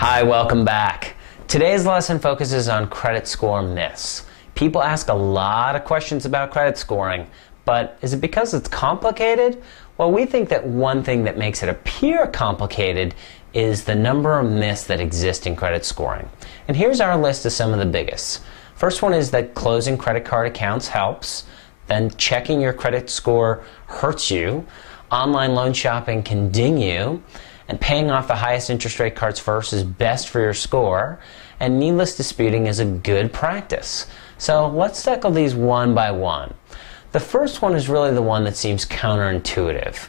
Hi, welcome back. Today's lesson focuses on credit score myths. People ask a lot of questions about credit scoring, but is it because it's complicated? Well, we think that one thing that makes it appear complicated is the number of myths that exist in credit scoring. And here's our list of some of the biggest. First one is that closing credit card accounts helps. Then checking your credit score hurts you. Online loan shopping can ding you. And paying off the highest interest rate cards first is best for your score. And needless disputing is a good practice. So let's tackle these one by one. The first one is really the one that seems counterintuitive.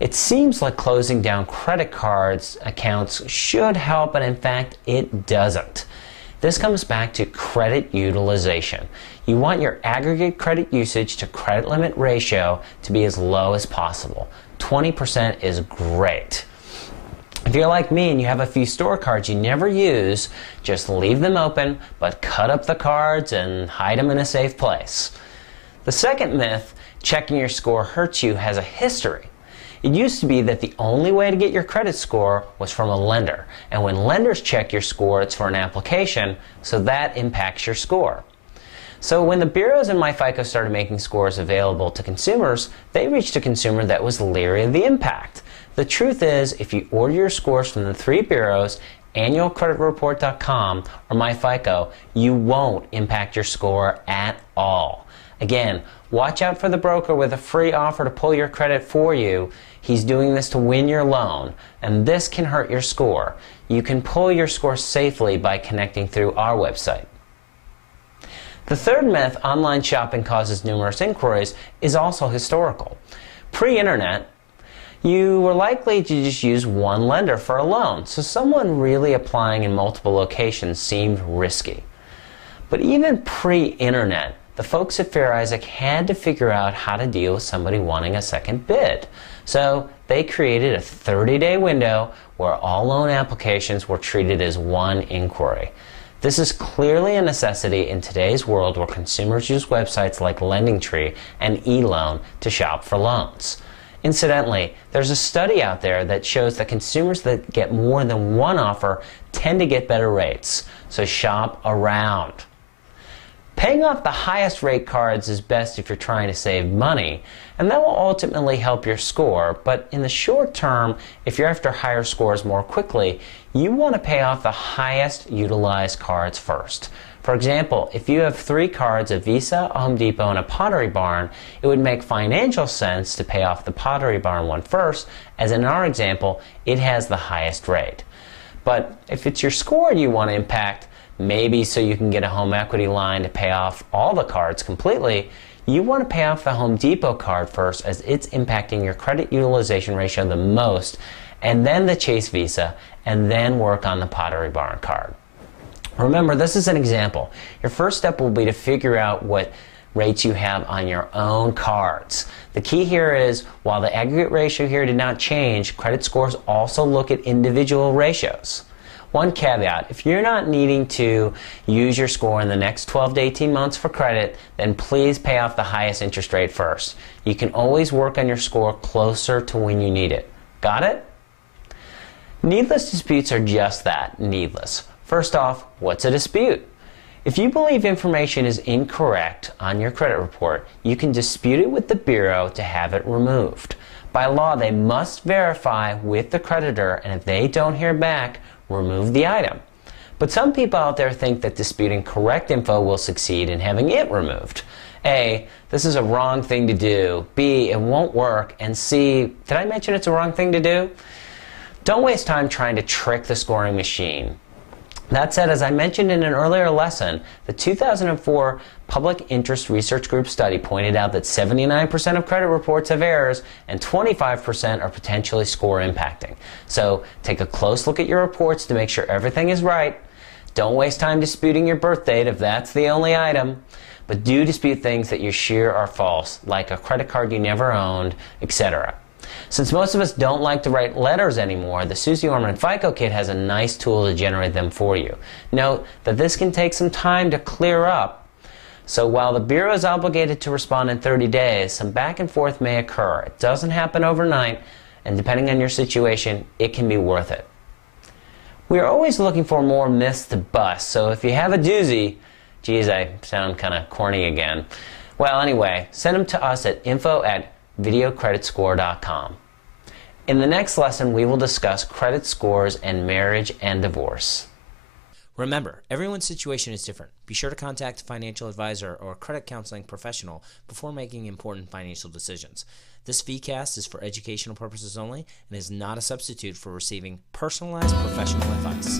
It seems like closing down credit cards accounts should help, and in fact it doesn't. This comes back to credit utilization. You want your aggregate credit usage to credit limit ratio to be as low as possible. 20% is great. If you're like me and you have a few store cards you never use, just leave them open, but cut up the cards and hide them in a safe place. The second myth, checking your score hurts you, has a history. It used to be that the only way to get your credit score was from a lender, and when lenders check your score, it's for an application, so that impacts your score. So when the bureaus and MyFICO started making scores available to consumers, they reached a consumer that was leery of the impact. The truth is, if you order your scores from the three bureaus, annualcreditreport.com or MyFICO, you won't impact your score at all. Again, watch out for the broker with a free offer to pull your credit for you. He's doing this to win your loan, and this can hurt your score. You can pull your score safely by connecting through our website. The third myth, online shopping causes numerous inquiries, is also historical. Pre-internet, you were likely to just use one lender for a loan, so someone really applying in multiple locations seemed risky. But even pre-internet, the folks at Fair Isaac had to figure out how to deal with somebody wanting a second bid. So they created a 30-day window where all loan applications were treated as one inquiry. This is clearly a necessity in today's world where consumers use websites like LendingTree and eLoan to shop for loans. Incidentally, there's a study out there that shows that consumers that get more than one offer tend to get better rates, so shop around. Paying off the highest rate cards is best if you're trying to save money, and that will ultimately help your score, but in the short term, if you're after higher scores more quickly, you want to pay off the highest utilized cards first. For example, if you have three cards, a Visa, a Home Depot, and a Pottery Barn, it would make financial sense to pay off the Pottery Barn one first, as in our example, it has the highest rate. But if it's your score you want to impact, maybe so you can get a home equity line to pay off all the cards completely, you want to pay off the Home Depot card first as it's impacting your credit utilization ratio the most, and then the Chase Visa, and then work on the Pottery Barn card. Remember, this is an example. Your first step will be to figure out what rates you have on your own cards. The key here is, while the aggregate ratio here did not change, credit scores also look at individual ratios. One caveat, if you're not needing to use your score in the next 12 to 18 months for credit, then please pay off the highest interest rate first. You can always work on your score closer to when you need it. Got it? Needless disputes are just that, needless. First off, what's a dispute? If you believe information is incorrect on your credit report, you can dispute it with the bureau to have it removed. By law, they must verify with the creditor, and if they don't hear back, remove the item. But some people out there think that disputing correct info will succeed in having it removed. A, this is a wrong thing to do. B, it won't work. And C, did I mention it's a wrong thing to do? Don't waste time trying to trick the scoring machine. That said, as I mentioned in an earlier lesson, the 2004 Public Interest Research Group study pointed out that 79% of credit reports have errors and 25% are potentially score impacting. So take a close look at your reports to make sure everything is right. Don't waste time disputing your birth date if that's the only item, but do dispute things that you're sure are false, like a credit card you never owned, etc. Since most of us don't like to write letters anymore, the Susie Orman FICO Kit has a nice tool to generate them for you. Note that this can take some time to clear up, so while the Bureau is obligated to respond in 30 days, some back and forth may occur. It doesn't happen overnight, and depending on your situation, it can be worth it. We are always looking for more myths to bust, so if you have a doozy, geez, I sound kind of corny again. Well, anyway, send them to us at info@videocreditscore.com. In the next lesson, we will discuss credit scores and marriage and divorce. Remember, everyone's situation is different. Be sure to contact a financial advisor or a credit counseling professional before making important financial decisions. This VCast is for educational purposes only and is not a substitute for receiving personalized professional advice.